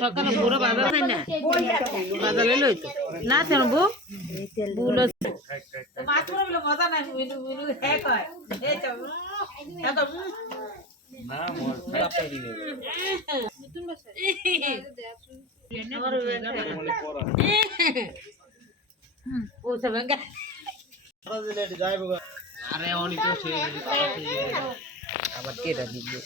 সকালে বড় বাজার হয় না বাজার এলো না তেমন বউ ভুল মজা নাই আরে অনেক আবার কেটে দিবে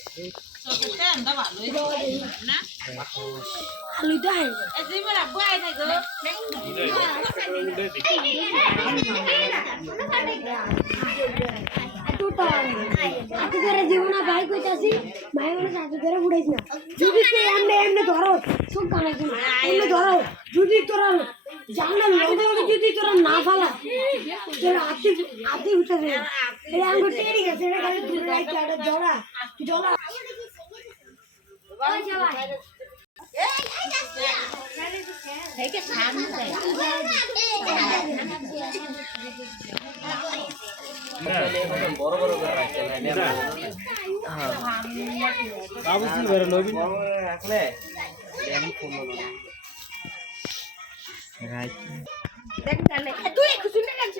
জীবনা ভাই কইতাছি ভাই বলে সাথে ধরে উড়াইছ না যদি এমনি এমনি ধরো সব কানে এমনি ধরো যদি তোরা জানা লগে যদি তোরা না ফালা তোরা আতি উঠে যাবে এই আঙ্গুল টেরি গেছে এটা খালি দূরে রাখতে আড়ে জড়া জড়া ওই চলা এই কে সামনে বড় বড় করে রাখতে না বাবু কি করে লবি রাখলে আমি ফোন না রাইট দেখ তাহলে তুই একটু শুনে লাগছ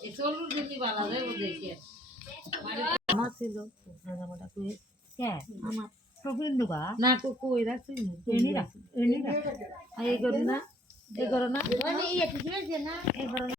এই চলুন দিদি বালা যায় ও দেখে আমার ছিল জামাটা কই কে আমার প্রবলেম দুগা না তো কই রাখছিস এনি রাখ এই করো না এই করো না মানে এই একটু শুনে না এই করো